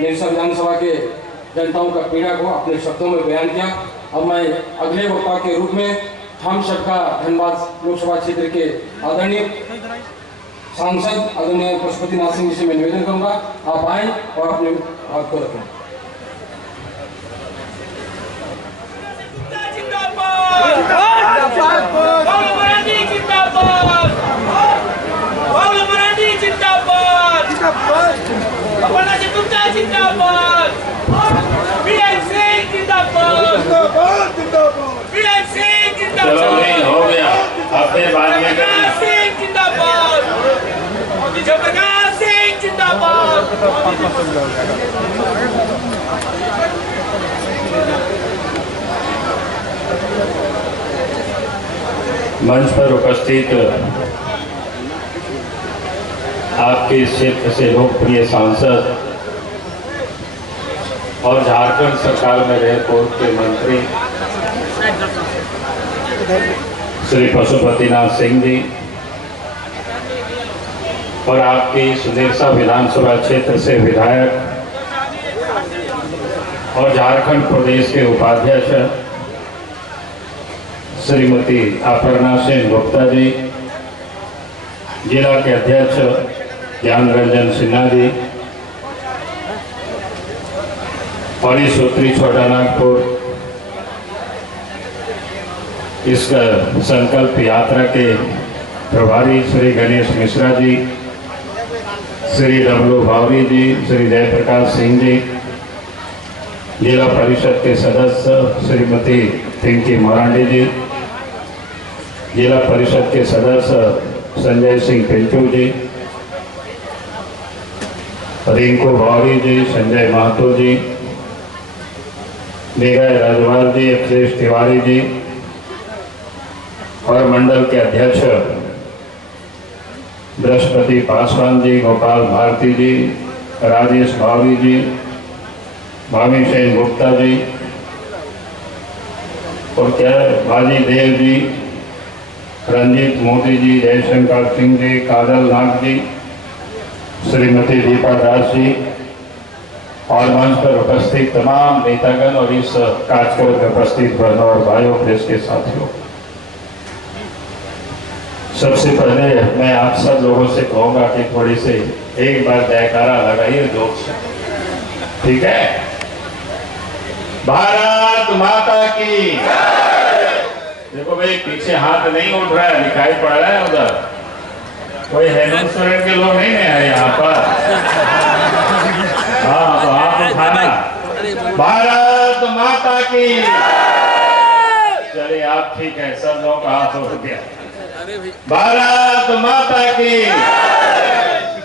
ने विधानसभा के जनताओं का पीड़ा को अपने शब्दों में बयान किया। अब मैं अगले वक्ता के रूप में हम सबका धनबाद लोकसभा क्षेत्र के आदरणीय सांसद आदरणीय पशुपतिनाथ सिंह जी से मैं निवेदन करूंगा, आप आए और अपने हाथ को रखें। चलो नहीं हो गया, अब फिर बाद में मंच पर उपस्थित आपके क्षेत्र से लोकप्रिय सांसद और झारखंड सरकार में रहे पूर्व के मंत्री श्री पशुपतिनाथ सिंह जी और आपकी सुदेरसा विधानसभा क्षेत्र से विधायक और झारखंड प्रदेश के उपाध्यक्ष श्रीमती अपर्णा सिंह गुप्ता जी, जिला के अध्यक्ष ज्ञान रंजन सिन्हा जी और इस उत्तरी छोटा नागपुर इस संकल्प यात्रा के प्रभारी श्री गणेश मिश्रा जी, श्री डब्लू भावरी जी, श्री जयप्रकाश सिंह जी, जिला परिषद के सदस्य श्रीमती पिंकी मोरांडी जी, जिला परिषद के सदस्य संजय सिंह पिंचू जी, रिंकू भावरी जी, संजय महतो जी, मेघाय राजवाल जी, अखिलेश तिवारी जी और मंडल के अध्यक्ष बृहस्पति पासवान जी, गोपाल भारती जी, राजेश भावरी जी, भावी सेन गुप्ता जी और क्या बाजी देव जी, रंजीत मोदी जी, जयशंकर सिंह जी, काजल नाग जी, श्रीमती दीपा दास जी और मंच पर उपस्थित तमाम नेतागण और इस कार्यक्रम में उपस्थित बहनों और भाइयों प्रेस के साथियों, सबसे पहले मैं आप सब लोगों से कहूंगा कि थोड़ी सी एक बार जयकारा लगाइए जोर से, ठीक है? भारत माता की। देखो भाई पीछे हाथ नहीं उठ रहा है, दिखाई पड़ रहा है उधर, कोई हेमंत सोरेन के लोग नहीं है यहाँ पर। हाँ तो हाथ उठाना, भारत माता की। चलिए आप ठीक है, सब लोग का हाथ उठ गया। भारत माता की।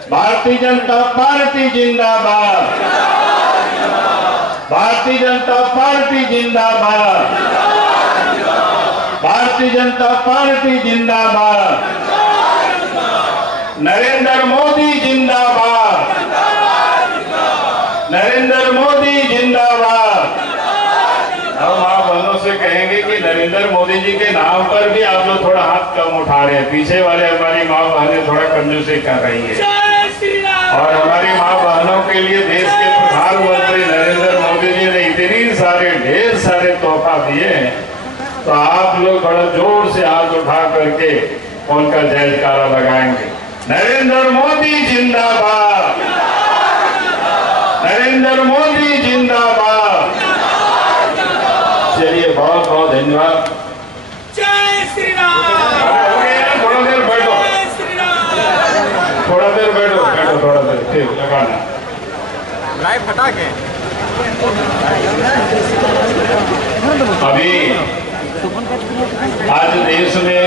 भारतीय जनता पार्टी जिंदाबाद, भारतीय जनता पार्टी जिंदाबाद, भारतीय जनता पार्टी जिंदाबाद, नरेंद्र मोदी जिंदाबाद, नरेंद्र मोदी जिंदाबाद। हम आप बहनों से कहेंगे कि नरेंद्र मोदी जी के नाम पर भी आप लोग थोड़ा हाथ कम उठा रहे हैं, पीछे वाले हमारी माँ बहनें थोड़ा कंजूसी कर रही है। और हमारी माँ बहनों के लिए देश के प्रधानमंत्री नरेंद्र मोदी जी ने इतनी सारे ढेर सारे तोहफा दिए हैं, तो आप लोग बड़ा जोर से हाथ उठा करके उनका जयकारा लगाएंगे। नरेंद्र मोदी जिंदाबाद, नरेंद्र मोदी जिंदाबाद। चलिए बहुत बहुत धन्यवाद। जय श्री राम। थोड़ा देर बैठो, थोड़ा देर बैठो, बैठो थोड़ा देर, ठीक लगाना लाइव हटा के। अभी आज देश में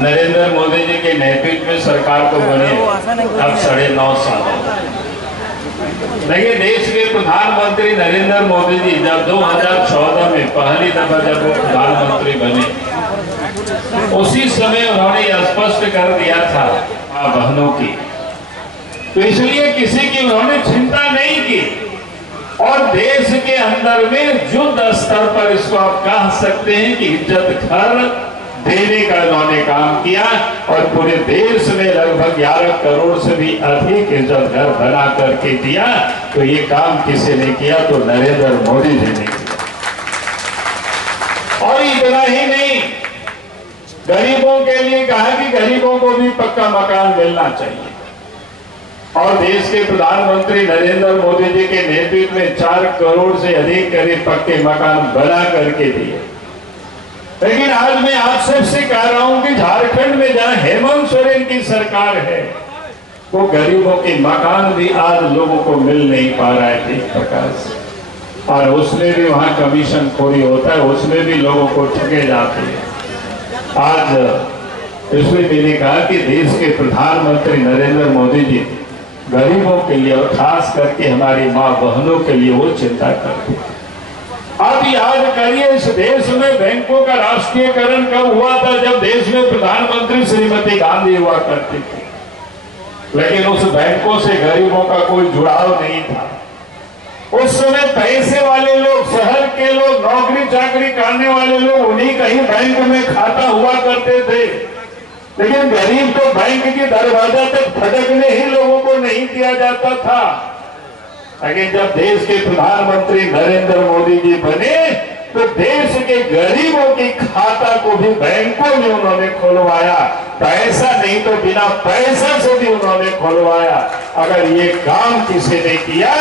नरेंद्र मोदी जी के नेतृत्व में सरकार को बने अब 9.5 साल। देखिए देश के प्रधानमंत्री नरेंद्र मोदी जी जब 2014 में पहली दफा जब वो प्रधानमंत्री बने, उसी समय उन्होंने स्पष्ट कर दिया था बहनों की, तो इसलिए किसी की उन्होंने चिंता नहीं की। और देश के अंदर में युद्ध स्तर पर इसको आप कह सकते हैं कि इज्जत घर देने का उन्होंने काम किया और पूरे देश में लगभग 11 करोड़ से भी अधिक जब घर बना करके दिया, तो ये काम किसी ने किया तो नरेंद्र मोदी जी ने किया। और इतना ही नहीं, गरीबों के लिए कहा कि गरीबों को भी पक्का मकान मिलना चाहिए, और देश के प्रधानमंत्री नरेंद्र मोदी जी के नेतृत्व में 4 करोड़ से अधिक करीब पक्के मकान बना करके दिए। लेकिन आज मैं आप सबसे कह रहा हूं कि झारखंड में जहां हेमंत सोरेन की सरकार है, वो गरीबों के मकान भी आज लोगों को मिल नहीं पा रहा है ठीक प्रकार से, और उसमें भी वहां कमीशन खोरी होता है, उसमें भी लोगों को ठगे जाते हैं। आज इसलिए मैंने कहा कि देश के प्रधानमंत्री नरेंद्र मोदी जी गरीबों के लिए और खास करके हमारी मां बहनों के लिए वो चिंता करते हैं। आप याद करिए, इस देश में बैंकों का राष्ट्रीयकरण कब हुआ था? जब देश में प्रधानमंत्री श्रीमती गांधी हुआ करती थी, लेकिन उस बैंकों से गरीबों का कोई जुड़ाव नहीं था। उस समय पैसे वाले लोग, शहर के लोग, नौकरी चाकरी करने वाले लोग, उन्हीं कहीं बैंक में खाता हुआ करते थे, लेकिन गरीब तो बैंक के दरवाजा तक फटकने ही लोगों को नहीं दिया जाता था। लेकिन जब देश के प्रधानमंत्री नरेंद्र मोदी जी बने, तो देश के गरीबों की खाता को भी बैंकों में उन्होंने खुलवाया, पैसा नहीं तो बिना पैसा से भी उन्होंने खुलवाया। अगर ये काम किसी ने किया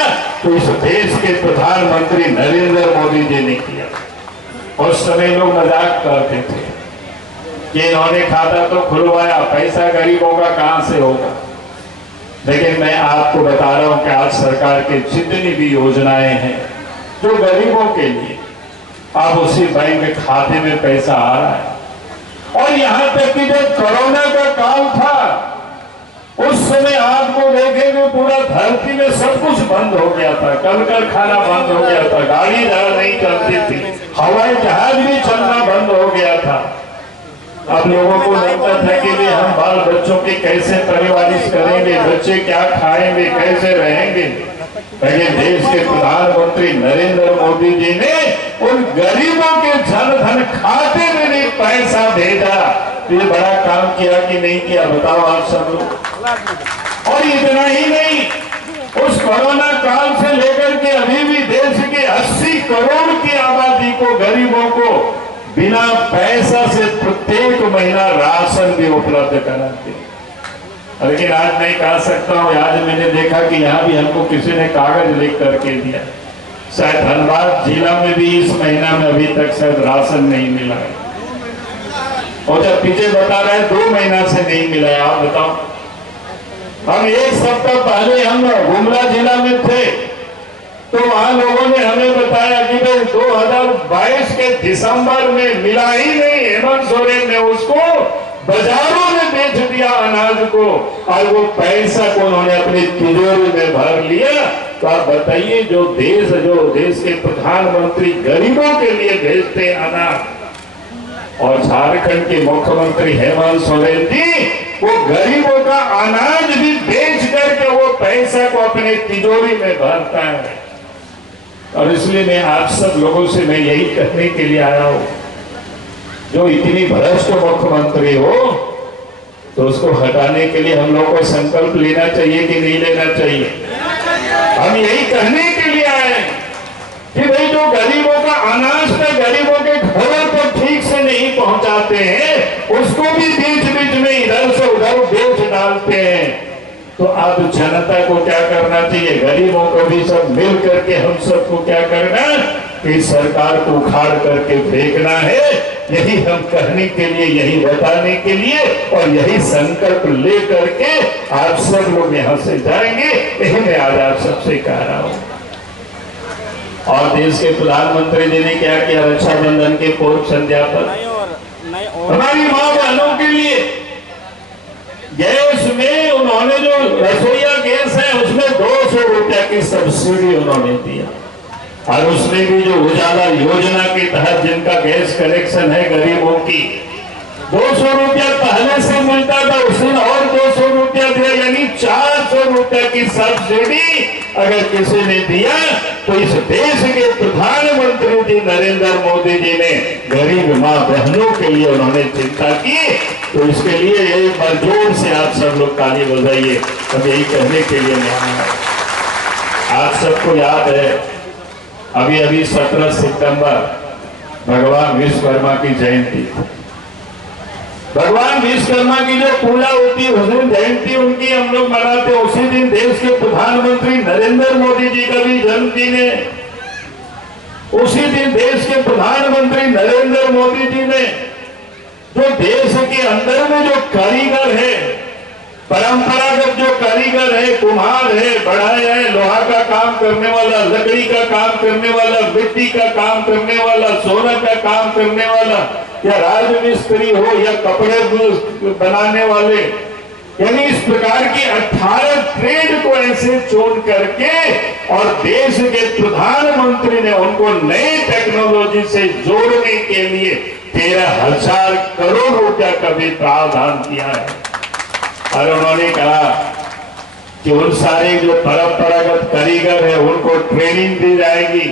तो इस देश के प्रधानमंत्री नरेंद्र मोदी जी ने किया। उस समय लोग मजाक करते थे कि इन्होंने खाता तो खुलवाया, पैसा गरीबों का कहां से होगा। लेकिन मैं आपको बता रहा हूं कि आज सरकार के जितनी भी योजनाएं हैं जो गरीबों के लिए, अब उसी बैंक के खाते में पैसा आ रहा है। और यहां तक कि जब कोरोना का काल था, उस समय आपको देखेंगे पूरा धरती में सब कुछ बंद हो गया था, कल कारखाना बंद हो गया था, गाड़ी जहाज नहीं चलती थी, हवाई जहाज भी चलना बंद हो गया था। अब लोगों को लगता था कि भी हम बाल बच्चों की कैसे परवरिश करेंगे, बच्चे क्या खाएंगे, कैसे रहेंगे। लेकिन देश के प्रधानमंत्री नरेंद्र मोदी जी ने उन गरीबों के जन धन खाते में भी पैसा भेजा। तो ये बड़ा काम किया कि नहीं किया, बताओ आप सब लोग। और इतना ही नहीं, उस कोरोना काल से लेकर के अभी भी देश के 80 करोड़ की आबादी को, गरीबों को बिना पैसा से प्रत्येक महीना राशन भी उपलब्ध कराते। लेकिन आज मैं कह सकता हूं, आज मैंने देखा कि यहाँ भी हमको किसी ने कागज लिख करके दिया, शायद धनबाद जिला में भी इस महीना में अभी तक शायद राशन नहीं मिला है, और जब पीछे बता रहे हैं 2 महीना से नहीं मिला है। आप बताओ, हम 1 सप्ताह पहले हम गुमला जिला में थे, तो वहां लोगों ने हमें बताया कि भाई 2022 के दिसंबर में मिला ही नहीं, हेमंत सोरेन ने उसको बाजारों में बेच दिया अनाज को, और वो पैसा को उन्होंने अपनी तिजोरी में भर लिया। तो आप बताइए, जो देश के प्रधानमंत्री गरीबों के लिए भेजते अनाज, और झारखंड के मुख्यमंत्री हेमंत सोरेन जी वो गरीबों का अनाज भी बेच करके वो पैसा को अपने तिजोरी में भरता है। और इसलिए मैं आप सब लोगों से मैं यही कहने के लिए आया हूं, जो इतनी भ्रष्ट मुख्यमंत्री हो तो उसको हटाने के लिए हम लोगों को संकल्प लेना चाहिए कि नहीं लेना चाहिए। हम यही कहने के लिए आए कि भाई जो गरीबों का अनाज तो गरीबों के घरों पर ठीक से नहीं पहुंचाते हैं, उसको भी बीच बीच में इधर से उधर बेच डालते हैं। तो अब जनता को क्या करना चाहिए, गरीबों को भी सब मिल करके हम सबको क्या करना, कि सरकार को उखाड़ करके फेंकना है। यही हम कहने के लिए, यही बताने के लिए, और यही संकल्प ले करके आप सब लोग यहाँ से जाएंगे। यही मैं आज आप सबसे कह रहा हूँ। और देश के प्रधानमंत्री जी ने क्या किया, रक्षाबंधन के पूर्व संध्या पर हमारी माँ बहनों के लिए गैस में उन्होंने जो रसोईया गैस है उसमें 200 रुपया की सब्सिडी उन्होंने दिया। और उसमें भी जो उजाला योजना के तहत जिनका गैस कनेक्शन है गरीबों की, 200 रुपया पहले से मिलता था, उसने और 200 रुपया दिया, यानी 400 रुपया की सब्सिडी अगर किसी ने दिया तो इस देश के प्रधानमंत्री जी नरेंद्र मोदी जी ने गरीब माँ बहनों के लिए उन्होंने चिंता की। तो इसके लिए एक बार जोर से आप सब लोग ताली बजाइए। अब यही कहने के लिए मैं आया। आप सबको याद है अभी अभी 17 सितंबर भगवान विश्वकर्मा की जयंती। भगवान विश्वकर्मा की जो पूजा होती है उस दिन जयंती उनकी हम लोग मनाते हैं। उसी दिन देश के प्रधानमंत्री नरेंद्र मोदी जी का भी जन्मदिन है। उसी दिन देश के प्रधानमंत्री नरेंद्र मोदी जी ने जो देश के अंदर में जो कारीगर है, परंपरागत जो कारीगर है, कुम्हार है, बढ़ाई है, लोहा का काम करने वाला, लकड़ी का काम करने वाला, मिट्टी का काम करने वाला, सोना का काम करने वाला, या राजमिस्त्री हो या कपड़े बनाने वाले, यानी इस प्रकार की 18 ट्रेड को ऐसे चुन करके और देश के प्रधानमंत्री ने उनको नई टेक्नोलॉजी से जोड़ने के लिए 13,000 करोड़ रुपया का भी प्रावधान किया है। और उन्होंने कहा कि उन सारे जो परंपरागत कारीगर है उनको ट्रेनिंग दी जाएगी,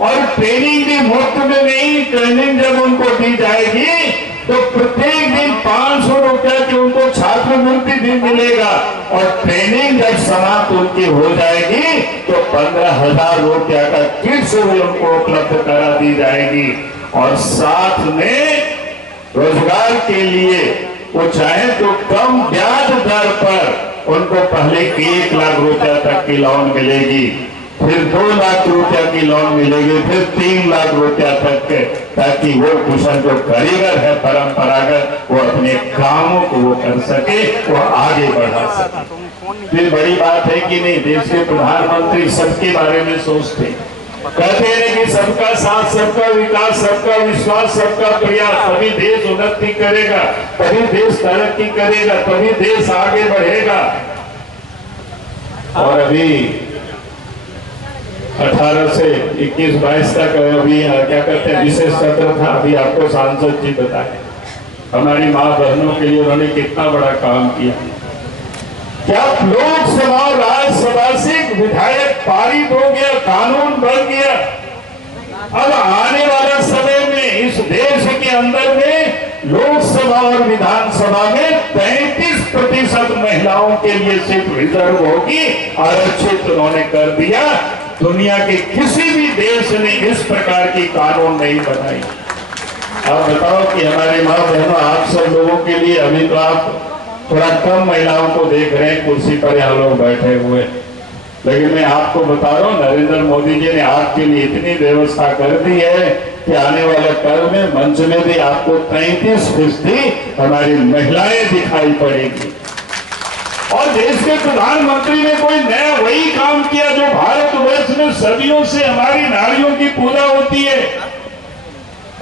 और ट्रेनिंग भी मुफ्त में नहीं, ट्रेनिंग जब उनको दी जाएगी तो प्रत्येक दिन 500 रुपया की उनको छात्रवृत्ति भी मिलेगा, और ट्रेनिंग जब समाप्त उनकी हो जाएगी तो 15,000 रुपया का किट्स भी उनको उपलब्ध करा दी जाएगी। और साथ में रोजगार के लिए वो चाहे तो कम ब्याज दर पर उनको पहले 1 लाख रुपया तक की लोन मिलेगी, फिर 2 लाख रुपया की लोन मिलेगी, फिर 3 लाख रुपया तक के, ताकि वो कुशल जो कारीगर है परंपरागत वो अपने कामों को वो कर सके, वो आगे बढ़ा सके। फिर बड़ी बात है कि नहीं, देश के प्रधानमंत्री सबके बारे में सोचते, कहते हैं कि सबका साथ, सबका विकास, सबका विश्वास, सबका प्रयास, तभी देश उन्नति करेगा, तभी देश तरक्की करेगा, तभी देश आगे बढ़ेगा। और अभी 18 से 21-22 तक अभी क्या कहते हैं विशेष सत्र था। अभी आपको सांसद जी बताए हमारी माँ बहनों के लिए उन्होंने कितना बड़ा काम किया। क्या लोकसभा और राज्यसभा से विधायक पारित हो गया, कानून बन गया। अब आने वाला समय में इस देश के अंदर में लोकसभा और विधानसभा में 33% महिलाओं के लिए सीट रिजर्व होगी, आरक्षित उन्होंने कर दिया। दुनिया के किसी भी देश ने इस प्रकार की कानून नहीं बनाई। अब बताओ कि हमारे माँ बहनों, आप सब लोगों के लिए अभी तो आप थोड़ा कम महिलाओं को देख रहे हैं, कुर्सी पर यहाँ लोग बैठे हुए, लेकिन मैं आपको बता रहा हूँ नरेंद्र मोदी जी ने आपके लिए इतनी व्यवस्था कर दी है कि आने वाले कल में मंच में भी आपको 33% हमारी महिलाएं दिखाई पड़ेगी। और देश के प्रधानमंत्री ने कोई नया वही काम किया जो भारतवर्ष में सदियों से हमारी नारियों की पूजा होती है।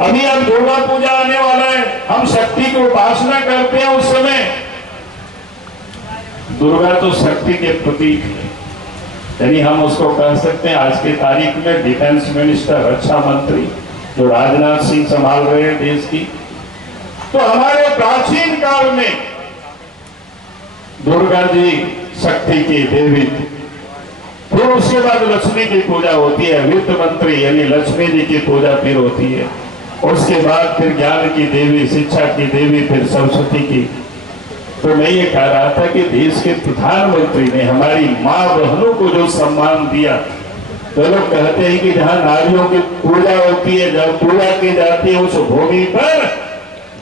अभी अब दुर्गा पूजा आने वाला है, हम शक्ति की उपासना करते हैं। उस समय दुर्गा तो शक्ति के प्रतीक है, यानी हम उसको कह सकते हैं आज की तारीख में डिफेंस मिनिस्टर, रक्षा मंत्री जो राजनाथ सिंह संभाल रहे हैं देश की। तो हमारे प्राचीन काल में दुर्गा जी शक्ति की देवी, फिर उसके बाद लक्ष्मी की पूजा होती है, वित्त मंत्री यानी लक्ष्मी जी की पूजा फिर होती है, उसके बाद फिर ज्ञान की देवी, शिक्षा की देवी, फिर सरस्वती की। तो मैं ये कह रहा था कि देश के प्रधानमंत्री ने हमारी माँ बहनों को जो सम्मान दिया, तो लोग कहते हैं कि जहाँ नारियों की पूजा होती है, जहाँ पूजा की जाती है, उस भूमि पर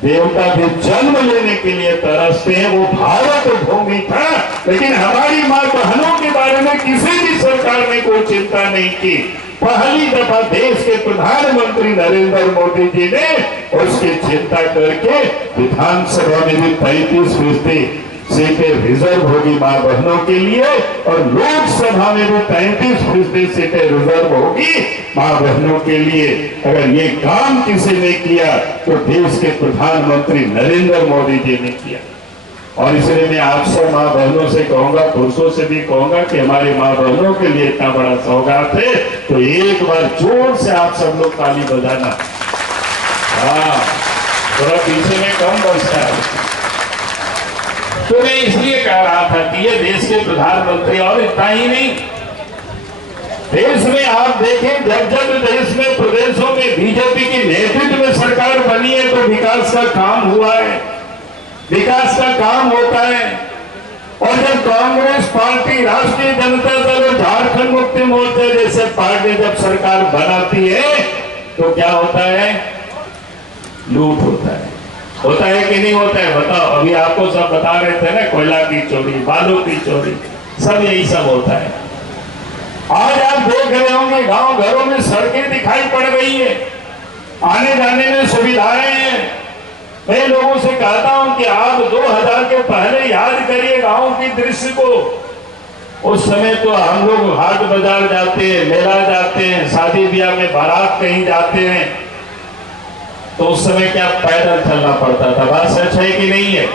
देवता भी जन्म लेने के लिए तरसते हैं। वो भारत भूमि था, लेकिन हमारी माँ बहनों के बारे में किसी भी सरकार ने कोई चिंता नहीं की। पहली दफा देश के प्रधानमंत्री नरेंद्र मोदी जी ने उसकी चिंता करके विधानसभा में भी 35% सीटें रिजर्व होगी मां बहनों के लिए, और लोकसभा में भी 35% सीटें रिजर्व होगी मां बहनों के लिए। अगर ये काम किसी ने किया तो देश के प्रधानमंत्री नरेंद्र मोदी जी ने किया। और इसलिए मैं आप सब माँ बहनों से कहूंगा, पुरुषों से भी कहूंगा कि हमारी माँ बहनों के लिए इतना बड़ा सौगात है, तो एक बार जोर से आप सब लोग ताली बजाना। हाँ, थोड़ा पीछे में कम बजता है। तो मैं इसलिए कह रहा था कि ये देश के प्रधानमंत्री, और इतना ही नहीं, देश में आप देखें, जब जब देश में प्रदेशों में बीजेपी की नेतृत्व में सरकार बनी है तो विकास का काम हुआ है, विकास का काम होता है। और जब कांग्रेस पार्टी, राष्ट्रीय जनता दल और झारखंड मुक्ति मोर्चा जैसे पार्टी जब सरकार बनाती है तो क्या होता है? लूट होता है। होता है कि नहीं होता है? बताओ। अभी आपको सब बता रहे थे ना, कोयला की चोरी, बालू की चोरी, सब यही सब होता है। आज आप देख रहे होंगे गांव घरों में सड़कें दिखाई पड़ रही है, आने जाने में सुविधाएं हैं। मैं लोगों से कहता हूं कि आप 2000 के पहले याद करिए गांव की दृश्य को। उस समय तो हम लोग हाट बाजार जाते हैं, मेला जाते हैं, शादी ब्याह में बारात कहीं जाते हैं तो उस समय क्या पैदल चलना पड़ता था। बात सच है कि नहीं है?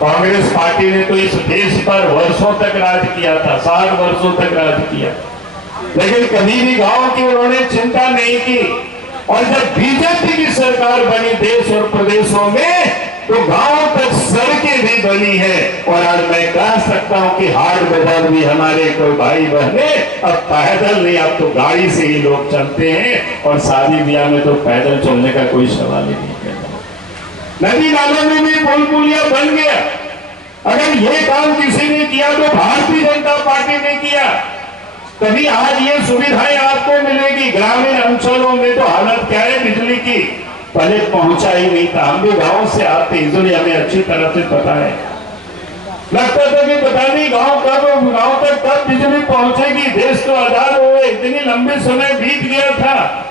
कांग्रेस पार्टी ने तो इस देश पर वर्षों तक राज किया था, 60 वर्षों तक राज किया, लेकिन कभी भी गांव की उन्होंने चिंता नहीं की। और जब बीजेपी की सरकार बनी देश और प्रदेशों में तो गांव तक सड़कें भी बनी है। और आज मैं कह सकता हूं कि हाट बाजार भी हमारे कोई भाई बहने अब पैदल नहीं, अब तो गाड़ी से ही लोग चलते हैं। और शादी ब्याह में तो पैदल चलने का कोई सवाल ही नहीं है। नदी नालों में भी पुल पुलिया बन गया। अगर ये काम किसी ने किया तो भारतीय जनता पार्टी ने किया, तभी आज ये सुविधाएं आपको मिलेगी। ग्रामीण अंचलों में तो हालत क्या है बिजली की, पहले पहुंचा ही नहीं था। हम भी गांव से आते, इसलिए हमें अच्छी तरह से पता है। लगता था कि पता नहीं गांव तक कब बिजली पहुंचेगी, देश तो आजाद हुए, इतनी लंबे समय बीत गया था।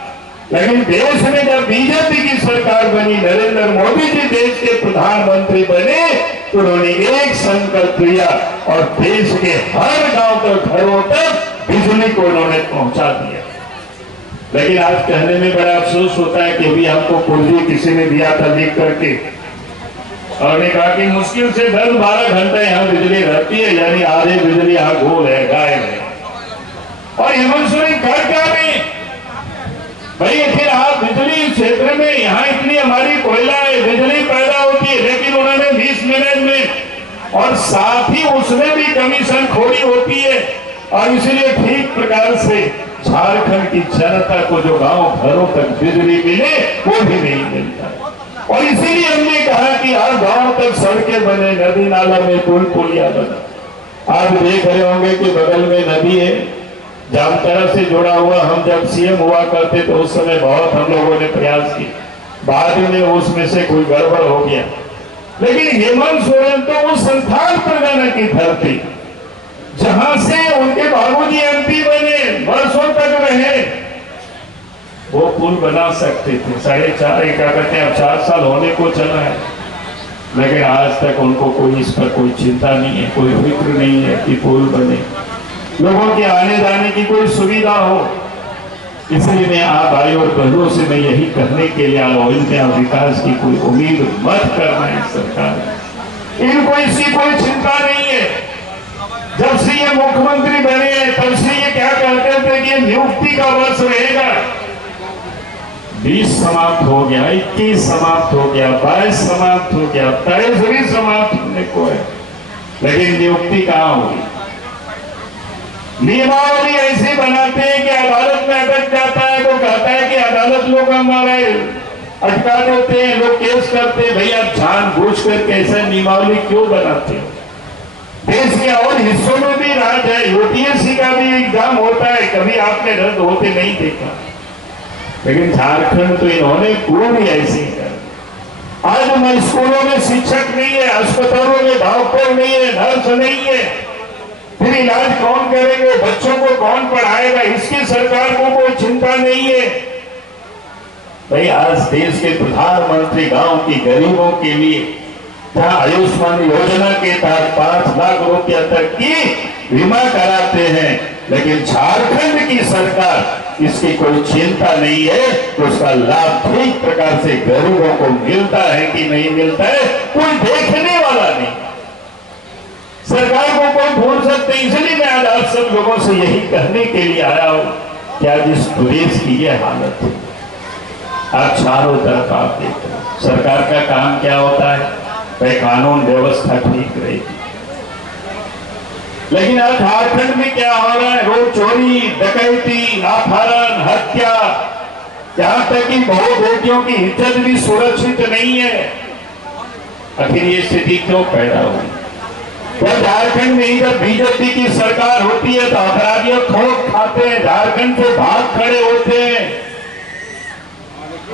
लेकिन देश में जब बीजेपी की सरकार बनी, नरेंद्र मोदी जी देश के प्रधानमंत्री बने तो उन्होंने एक संकल्प लिया और देश के हर गांव तक, घरों तक बिजली को उन्होंने पहुंचा दिया। लेकिन आज कहने में बड़ा अफसोस होता है कि अभी हमको कुर्जी किसी ने दिया था लिख करके और ने कहा कि मुश्किल से 10-12 घंटे यहाँ बिजली रहती है, यानी आधे बिजली यहाँ गोल है, गायब है। और हेमंत सोरेन कर क्या नहीं भाई, फिर आप बिजली क्षेत्र में यहाँ इतनी हमारी कोयला है, बिजली पैदा होती है, लेकिन उन्होंने 20 मिनट में, और साथ ही उसमें भी कमीशन खोरी होती है। और इसलिए ठीक प्रकार से झारखंड की जनता को जो गांव घरों तक बिजली मिले वो भी नहीं मिलता। और इसीलिए हमने कहा कि हर गांव तक सड़कें बने, नदी नाला में पुल पुलिया बने। आप देख रहे होंगे कि बगल में नदी है, जामताड़ा से जुड़ा हुआ। हम जब सीएम हुआ करते तो उस समय बहुत हम लोगों ने प्रयास किए, बाद में उसमें से कोई गड़बड़ हो गया। लेकिन हेमंत सोरेन तो वो संथाल परगना की धरती, जहां से उनके बाबूजी एमपी बने, वर्षों तक रहे, वो पुल बना सकते थे। 4.5 क्या कहते हैं, अब 4 साल होने को चला है, लेकिन आज तक उनको कोई इस पर कोई चिंता नहीं है, कोई फिक्र नहीं है कि पुल बने, लोगों के आने जाने की कोई सुविधा हो। इसलिए मैं आप भाई और बहनों से मैं यही कहने के लिए आया हूं, इनमें विकास की कोई उम्मीद मत करना है सरकार, इनको इसकी कोई चिंता नहीं है। जब से ये मुख्यमंत्री बने हैं तब से ये क्या कहते थे कि नियुक्ति का वर्ष रहेगा। 20 समाप्त हो गया, 21 समाप्त हो गया, 22 समाप्त हो गया, 23 भी समाप्त होने को है, लेकिन नियुक्ति कहां होगी? नियमावली ऐसे बनाते हैं कि अदालत में अटक जाता है तो कहता है कि अदालत लोग हमारे अटका देते हैं, लोग केस करते हैं। भैया जानबूझ कर कैसे नियमावली क्यों बनाते हो? देश के और हिस्सों में भी राज है, यूपीएससी का भी एग्जाम होता है, कभी आपने रद्द होते नहीं देखा, लेकिन झारखंड तो इन्होंने पूरी ऐसी कर। आज स्कूलों में शिक्षक नहीं है, अस्पतालों में डॉक्टर नहीं है, नर्स नहीं है, फिर इलाज कौन करेंगे, बच्चों को कौन पढ़ाएगा, इसकी सरकार को कोई चिंता नहीं है। भाई आज देश के प्रधानमंत्री गांव की गरीबों के लिए जहां आयुष्मान योजना के तहत 5 लाख रुपया तक की बीमा कराते हैं, लेकिन झारखंड की सरकार इसकी कोई चिंता नहीं है, तो उसका लाभ ठीक प्रकार से गरीबों को मिलता है कि नहीं मिलता है कोई देखने वाला नहीं, सरकार को कोई भूल सकते। इसलिए मैं आज आप सब लोगों से यही कहने के लिए आया हूं कि आज इस प्रदेश की यह हालत है। आप चारों तरफ आप देख रहे हैं, सरकार का काम क्या होता है? भाई कानून व्यवस्था ठीक रहेगी, लेकिन आज झारखंड में क्या हो रहा है? रोज चोरी, डकैती, अपहरण, हत्या, यहां तक कि बहु बेटियों की इज्जत भी सुरक्षित नहीं है। आखिर ये स्थिति क्यों पैदा हुई? जब झारखंड में इधर बीजेपी की सरकार होती है तो अपराधियों खौफ खाते हैं, झारखंड से भाग खड़े होते हैं।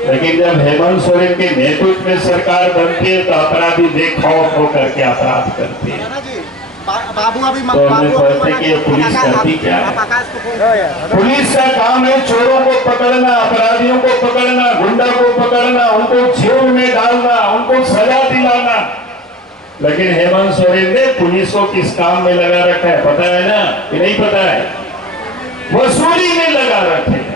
लेकिन जब हेमंत सोरेन के नेतृत्व में सरकार बनती है तो अपराधी बेखौफ होकर के अपराध करते हैं। बाबू अभी तो हमने सोचते कि ये पुलिस करती क्या है? पुलिस का काम है चोरों को पकड़ना, अपराधियों को पकड़ना, गुंडा को पकड़ना, उनको जेल में डालना, उनको सजा दिलाना। लेकिन हेमंत सोरेन ने पुलिस को किस काम में लगा रखा है पता है ना कि नहीं पता है? वसूली में लगा रखे हैं।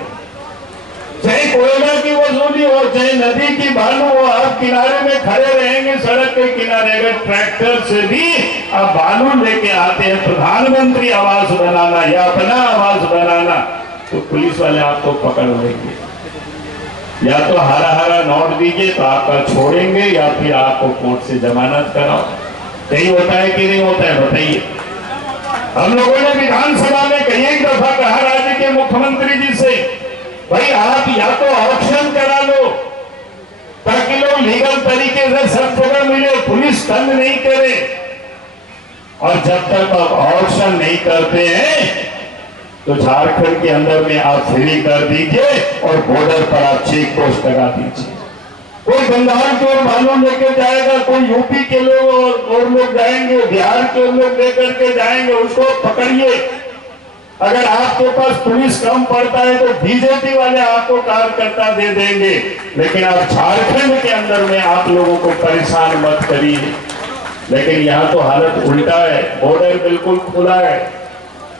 चाहे कोयला की वसूली हो, चाहे नदी की बालू हो, आप किनारे में खड़े रहेंगे सड़क के किनारे, अगर ट्रैक्टर से भी आप बालू लेके आते हैं प्रधानमंत्री आवास बनाना या अपना आवास बनाना, तो पुलिस वाले आपको पकड़ लेंगे। या तो हरा हरा नोट दीजिए तो आपका छोड़ेंगे, या फिर आपको कोर्ट से जमानत कराओ। यही होता है कि नहीं होता है बताइए? हम लोगों ने विधानसभा में कई एक दफा कहा राज्य के मुख्यमंत्री जी से, भाई आप या तो ऑक्शन करा लो ताकि लोग लीगल तरीके से सब जगह मिले, पुलिस तंग नहीं करे। और जब तक आप ऑक्शन नहीं करते हैं तो झारखंड के अंदर में आप फ्री कर दीजिए और बॉर्डर पर आप चेक पोस्ट लगा दीजिए। कोई बंगाल के और मालूम लेके जाएगा, कोई यूपी के लोग और लोग जाएंगे, बिहार के लोग लेकर के जाएंगे, उसको पकड़िए। अगर आपके पास पुलिस कम पड़ता है तो बीजेपी वाले आपको कार्यकर्ता दे देंगे, लेकिन आप झारखंड के अंदर में आप लोगों को परेशान मत करिए। लेकिन यहाँ तो हालत उल्टा है, बॉर्डर बिल्कुल खुला है।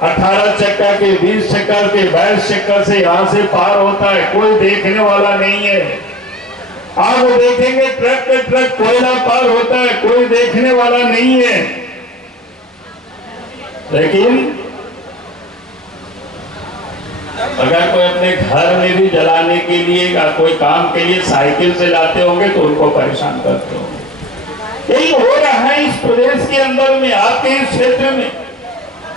18 चक्का के, 20 चक्का के, 22 चक्का से यहाँ से पार होता है, कोई देखने वाला नहीं है। आप वो देखेंगे ट्रक पे ट्रक कोयला पार होता है, कोई देखने वाला नहीं है। लेकिन अगर कोई अपने घर में भी जलाने के लिए या कोई काम के लिए साइकिल से लाते होंगे तो उनको परेशान करते होंगे। यही हो रहा है इस प्रदेश के अंदर में, आपके इस क्षेत्र में।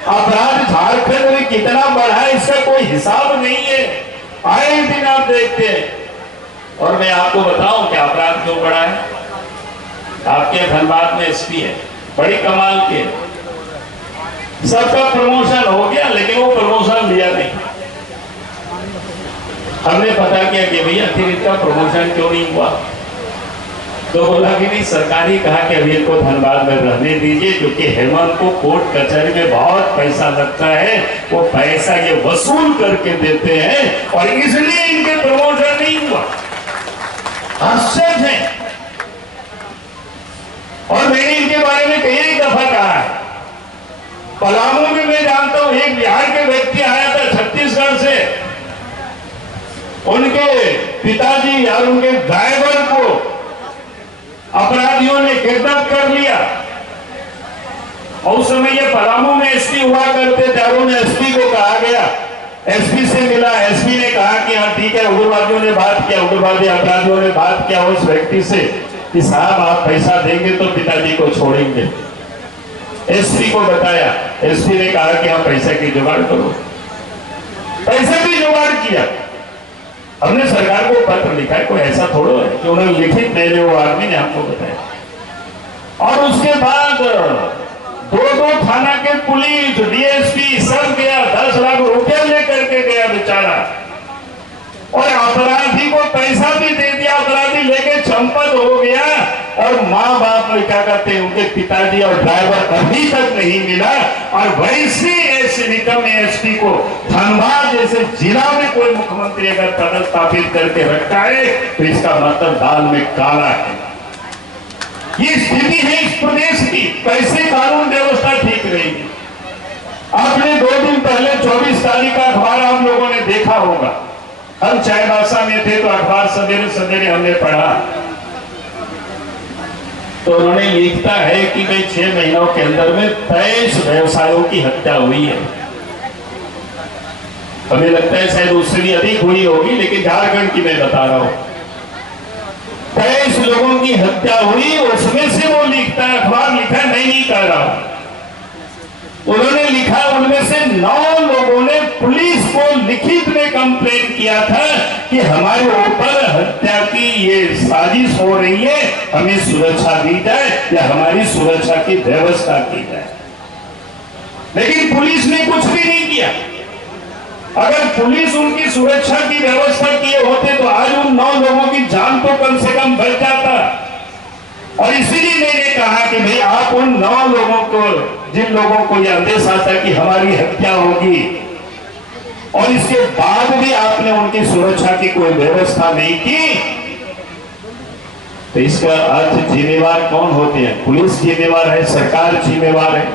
अपराध झारखंड में कितना बढ़ा है इसका कोई हिसाब नहीं है, आए दिन आप देखते हैं। और मैं आपको बताऊं कि अपराध क्यों बढ़ा है। आपके धनबाद में एसपी है, बड़ी कमाल के, सबका प्रमोशन हो गया लेकिन वो प्रमोशन लिया नहीं। हमने पता किया कि भैया आखिर इसका प्रमोशन क्यों नहीं हुआ, तो बोला कि नहीं सरकार ही कहा कि अभी इनको धनबाद में रहने दीजिए, क्योंकि हेमंत को कोर्ट कचहरी में बहुत पैसा लगता है, वो पैसा ये वसूल करके देते हैं और इसलिए इनके प्रमोशन नहीं हुआ। आश्चर्य है। और मैंने इनके बारे में कई दफा कहा है। पलामू में मैं जानता हूं एक बिहार के व्यक्ति आया था छत्तीसगढ़ से, उनके पिताजी और उनके ड्राइवर को अपराधियों ने किडनैप कर लिया। और उस समय ये पलामू में एसपी हुआ करते थे, और एसपी को कहा गया, एसपी से मिला, एसपी ने कहा कि हाँ ठीक है, उग्रवादियों ने बात किया, उग्रवादी अपराधियों ने बात किया उस व्यक्ति से कि साहब आप पैसा देंगे तो पिताजी को छोड़ेंगे। एसपी को बताया, एसपी ने कहा कि हाँ पैसा की जुगाड़ करो। पैसा भी जुगाड़ किया। हमने सरकार को पत्र लिखा है, कोई ऐसा थोड़ा है कि उन्होंने लिखित मेरे वो आदमी ने हमको बताया। और उसके बाद 2 थाना के पुलिस, डीएसपी सब गया, 10 लाख रुपया लेकर के गया बेचारा, और अपराधी को पैसा भी दे दिया, अपराधी लेके चंपत हो गया। और माँ बाप में क्या करते हैं, उनके पिताजी और ड्राइवर अभी तक नहीं मिला। और वैसे ऐसे निकम एसपी को धनबाद जैसे जिला में कोई मुख्यमंत्री अगर पदस्थापित करके रखा है तो इसका मतलब दाल में काला है। ये स्थिति है इस प्रदेश की। कैसे कानून व्यवस्था ठीक रहेगी? आपने 2 दिन पहले 24 तारीख का अखबार आप लोगों ने देखा होगा। हम चाईबासा में थे तो अखबार सवेरे सवेरे हमने पढ़ा, तो उन्होंने लिखता है कि भाई 6 महीनों के अंदर में 23 व्यवसायों की हत्या हुई है। हमें लगता है शायद उससे भी अधिक हुई होगी, लेकिन झारखंड की मैं बता रहा हूं 23 लोगों की हत्या हुई। उसमें से वो लिखता है, अखबार लिखा है, मैं नहीं कह रहा हूं, उन्होंने लिखा उनमें से 9 लोगों ने पुलिस को लिखित में कंप्लेन किया था कि हमारे ऊपर हत्या की ये साजिश हो रही है, हमें सुरक्षा दी जाए या हमारी सुरक्षा की व्यवस्था की जाए। लेकिन पुलिस ने कुछ भी नहीं किया। अगर पुलिस उनकी सुरक्षा की व्यवस्था किए होते तो आज उन 9 लोगों की जान तो कम से कम बच जाता। और इसीलिए मैंने कहा कि भाई आप उन 9 लोगों को, जिन लोगों को यह अंदेशा था कि हमारी हत्या होगी और इसके बाद भी आपने उनकी सुरक्षा की कोई व्यवस्था नहीं की, तो इसका अर्थ जिम्मेवार कौन होते हैं? पुलिस जिम्मेवार है, सरकार जिम्मेवार है।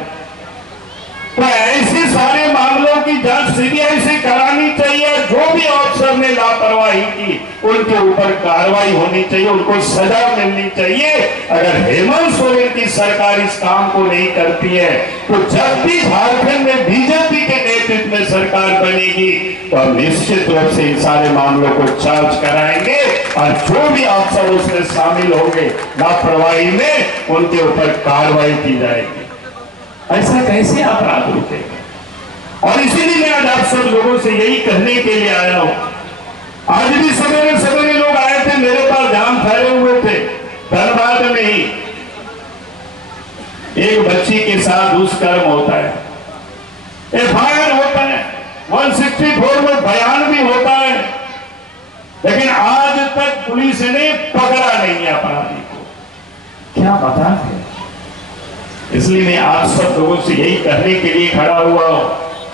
तो ऐसे सारे मामलों की जांच सीबीआई से करानी चाहिए। जो भी अफसर ने लापरवाही की उनके ऊपर कार्रवाई होनी चाहिए, उनको सजा मिलनी चाहिए। अगर हेमंत सोरेन की सरकार इस काम को नहीं करती है तो जब भी झारखंड में बीजेपी के नेतृत्व में सरकार बनेगी तो हम निश्चित रूप से इन सारे मामलों को जांच कराएंगे और जो भी अफसर उसमें शामिल होंगे लापरवाही में, उनके ऊपर कार्रवाई की जाएगी। ऐसा कैसे अपराध रुकेगा? और इसीलिए मैं आज आप सब लोगों से यही कहने के लिए आया हूं। आज भी सवेरे सवेरे लोग आए थे, मेरे पास जाम ठहरे हुए थे। धनबाद में ही एक बच्ची के साथ दुष्कर्म होता है, एफआईआर होता है, 164 में बयान भी होता है, लेकिन आज तक पुलिस ने पकड़ा नहीं है अपराधी को। क्या बता है? इसलिए मैं आप सब लोगों से यही कहने के लिए खड़ा हुआ हूं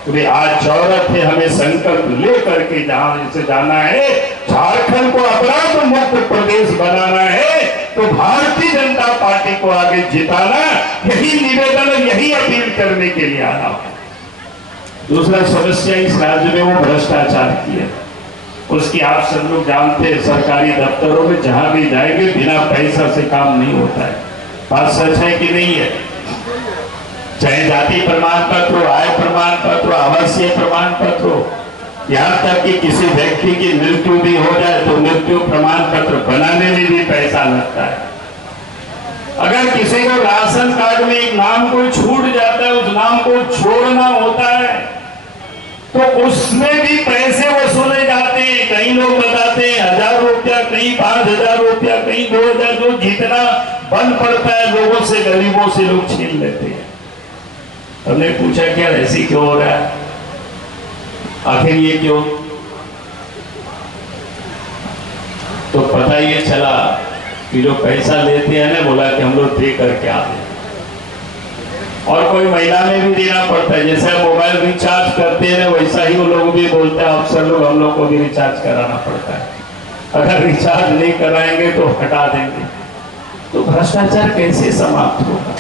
कि आज जरूरत है हमें संकल्प लेकर के जहां से जाना है, झारखंड को अपराध मुक्त प्रदेश बनाना है, तो भारतीय जनता पार्टी को आगे जिताना, यही निवेदन और यही अपील करने के लिए आना है। दूसरा समस्या इस राज्य में वो भ्रष्टाचार की है, उसकी आप सब लोग जानते हैं। सरकारी दफ्तरों में जहां भी जाएंगे बिना पैसा से काम नहीं होता है। बात सच है कि नहीं है? चाहे जाति प्रमाण पत्र हो, आय प्रमाण पत्र हो, आवासीय प्रमाण पत्र हो, यहां तक कि किसी व्यक्ति की मृत्यु भी हो जाए तो मृत्यु प्रमाण पत्र बनाने में भी पैसा लगता है। अगर किसी को राशन कार्ड में एक नाम कोई छूट जाता है, उस नाम को जोड़ना होता है तो उसमें भी पैसे वसूले जाते हैं। कई लोग बताते हैं 1000 रुपया, कहीं 5000 रुपया, कहीं 2000, जो जितना बन पड़ता है लोगों से, गरीबों से लोग छीन लेते हैं। हमने पूछा क्या ऐसी क्यों हो रहा है, आखिर ये क्यों? तो पता ये चला कि जो पैसा लेते हैं ना, बोला कि हम लोग दे करके आते हैं, और कोई महिला में भी देना पड़ता है। जैसे मोबाइल रिचार्ज करते हैं वैसा ही वो लोग भी बोलते हैं अफसर लोग, हम लोग को भी रिचार्ज कराना पड़ता है। अगर रिचार्ज नहीं कराएंगे तो हटा देंगे। तो भ्रष्टाचार कैसे समाप्त होगा?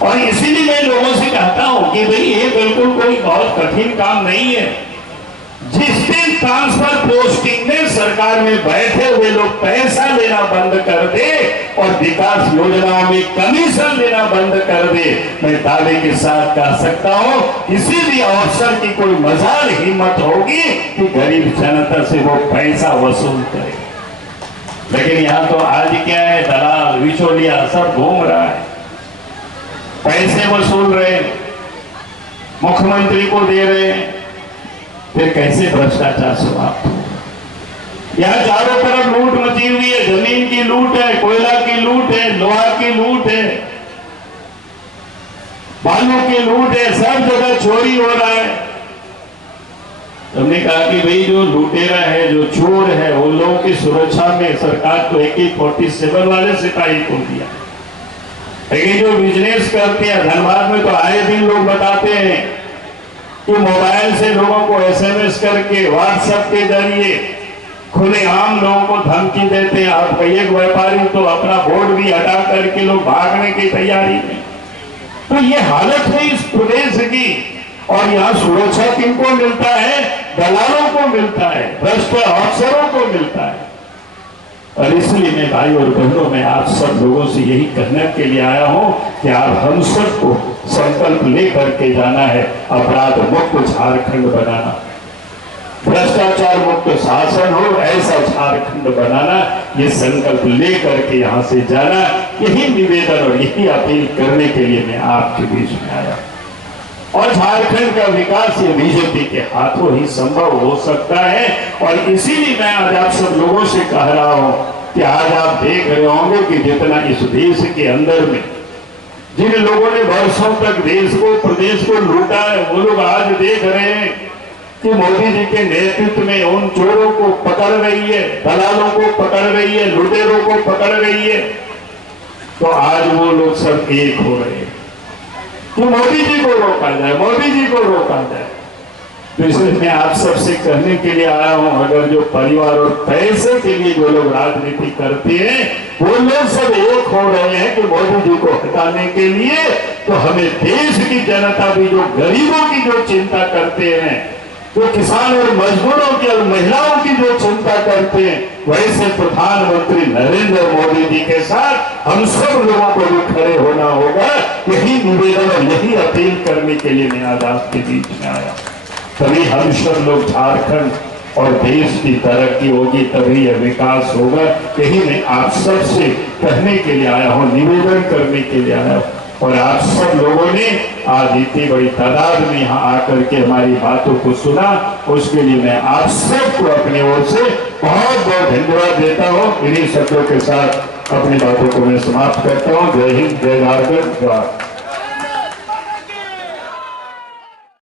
और इसीलिए मैं लोगों से कहता हूं कि भाई ये बिल्कुल कोई बहुत कठिन काम नहीं है। जिस दिन ट्रांसफर पोस्टिंग में सरकार में बैठे हुए लोग पैसा लेना बंद कर दे और विकास योजनाओं में कमीशन लेना बंद कर दे, मैं दावे के साथ कह सकता हूं किसी भी अफसर की कोई मजाल हिम्मत होगी कि गरीब जनता से वो पैसा वसूल करे। लेकिन यहां तो आज क्या है, दलाल बिचौलिया सब घूम रहा है, पैसे वसूल रहे, मुख्यमंत्री को दे रहे हैं, फिर कैसे भ्रष्टाचार समाप्त हो? यहाँ चारों तरफ लूट मची हुई है, जमीन की लूट है, कोयला की लूट है, लोहा की लूट है, बालू की लूट है, सब जगह चोरी हो रहा है। हमने कहा कि भाई जो लुटेरा है, जो चोर है, उन लोगों की सुरक्षा में सरकार को AK-47 वाले सिपाही को दिया। लेकिन जो बिजनेस करते हैं धनबाद में, तो आए दिन लोग बताते हैं कि मोबाइल से लोगों को SMS करके, व्हाट्सएप के जरिए खुलेआम लोगों को धमकी देते हैं। और कई एक व्यापारी तो अपना बोर्ड भी हटा करके लोग भागने की तैयारी में। तो ये हालत है इस प्रदेश की। और यहाँ सुरक्षा किनको मिलता है? दलालों को मिलता है, भ्रष्ट अफसरों को मिलता है। और इसलिए मैं भाई और बहनों में आप सब लोगों से यही कहने के लिए आया हूं कि आप हम सबको संकल्प लेकर के जाना है, अपराध मुक्त झारखंड बनाना, भ्रष्टाचार मुक्त शासन हो ऐसा झारखंड बनाना, ये संकल्प लेकर के यहाँ से जाना, यही निवेदन और यही अपील करने के लिए मैं आपके बीच में आया। और झारखंड का विकास ये बीजेपी के हाथों ही संभव हो सकता है। और इसीलिए मैं आज आप सब लोगों से कह रहा हूं कि आज आप देख रहे होंगे कि जितना इस देश के अंदर में जिन लोगों ने वर्षों तक देश को प्रदेश को लूटा है, वो लोग आज देख रहे हैं कि मोदी जी के नेतृत्व में उन चोरों को पकड़ रही है, दलालों को पकड़ रही है, लुटेरों को पकड़ रही है। तो आज वो लोग सब एक हो रहे हैं कि मोदी जी को रोका जाए, मोदी जी को रोका जाए। तो इसलिए मैं आप सबसे कहने के लिए आया हूं, अगर जो परिवार और पैसे के लिए जो लोग राजनीति करते हैं वो लोग सब एक हो रहे हैं कि मोदी जी को हटाने के लिए, तो हमें देश की जनता भी जो गरीबों की जो चिंता करते हैं, जो किसान और मजदूरों की और महिलाओं की जो चिंता करते हैं, वैसे प्रधानमंत्री नरेंद्र मोदी जी के साथ हम सब लोगों को भी खड़े होना होगा। यही निवेदन और यही अपील करने के लिए मैं आज आपके बीच में आया। तभी हम सब लोग झारखंड और देश की तरक्की होगी, तभी यह विकास होगा। यही मैं आप सब से कहने के लिए आया हूँ, निवेदन करने के लिए आया हूँ। और आप सब लोगों ने आज इतनी बड़ी तादाद में यहाँ आकर के हमारी बातों को सुना, उसके लिए मैं आप सबको अपनी ओर से बहुत बहुत धन्यवाद देता हूँ। इन्हीं शब्दों के साथ अपनी बातों को मैं समाप्त करता हूँ। जय हिंद, जय झारखंड, जय भारत।